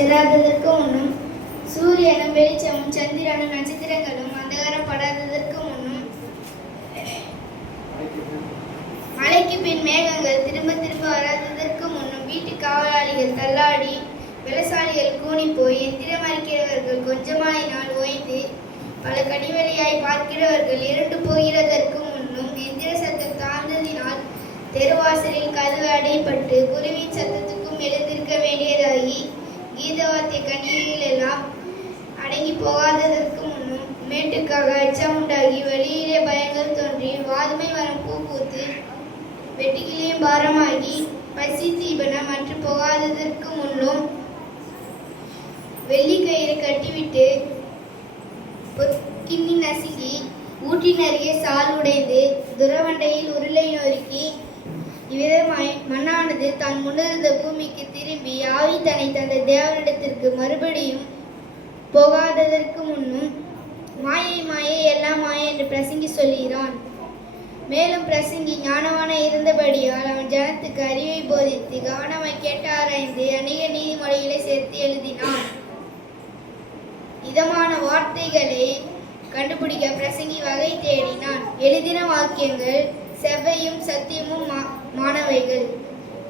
செல்லாததற்கு முன்னும் சூரியனும் வெளிச்சமும் சந்திரனும் நட்சத்திரங்களும் அந்தகாரப்படாததற்கு முன்னும் மழைக்கு பின் மேகங்கள் திரும்ப திரும்ப வராததற்கு முன்னும் வீட்டு காவலாளிகள் தள்ளாடி விவசாயிகள் கூணி போய் எந்திரம் அரைக்கிறவர்கள் கொஞ்சமாயினால் ஓய்ந்து பல கனிவெளியாய் பார்க்கிறவர்கள் இருண்டு போகிறதற்கு முன்னும் எந்திர சத்தம் தாழ்ந்ததினால் தெருவாசலில் கதவு அடைப்பட்டு குருவின் சத்தத்துக்கும் எழுந்திருக்க வேண்டியதாகி கீதவாத்திய கனிகள் எல்லாம் அடங்கி போகாததற்கு முன்னும் மேட்டுக்காக அச்சம் உண்டாகி வெளியிலே பயங்கள் தோன்றி வாதுமை மரம் பூ பூத்து வெட்டுக்கிளியும் பாரமாகி பசி தீபனம் அற்று போகாததற்கு முன்னும் வெள்ளி கயிறு கட்டிவிட்டு பொற்கிண்ணி நசுங்கி ஊற்றின் அருகே சால் உடைந்து துரவண்டையில் உருளை நொறுக்கி இவ்விதமாய் மண்ணானது தான் முன்னிருந்த பூமிக்கு திரும்பி ஆவி தன்னை தந்த தேவனிடத்திற்கு மறுபடியும் போகாததற்கு முன்னும் மாயை மாயை எல்லாம் மாயை என்று பிரசங்கி சொல்கிறான். மேலும் பிரசங்கி ஞானவான இருந்தபடியால் அவன் ஜனத்துக்கு அறிவை போதித்து கவனமாய் கேட்டு ஆராய்ந்து அநேக நீதிமொழிகளை சேர்த்து எழுதினான். இதமான வார்த்தைகளை கண்டுபிடிக்க பிரசங்கி வகை தேடினான். எழுதின வாக்கியங்கள் செவ்வையும் சத்தியமும் மாணவைகள்.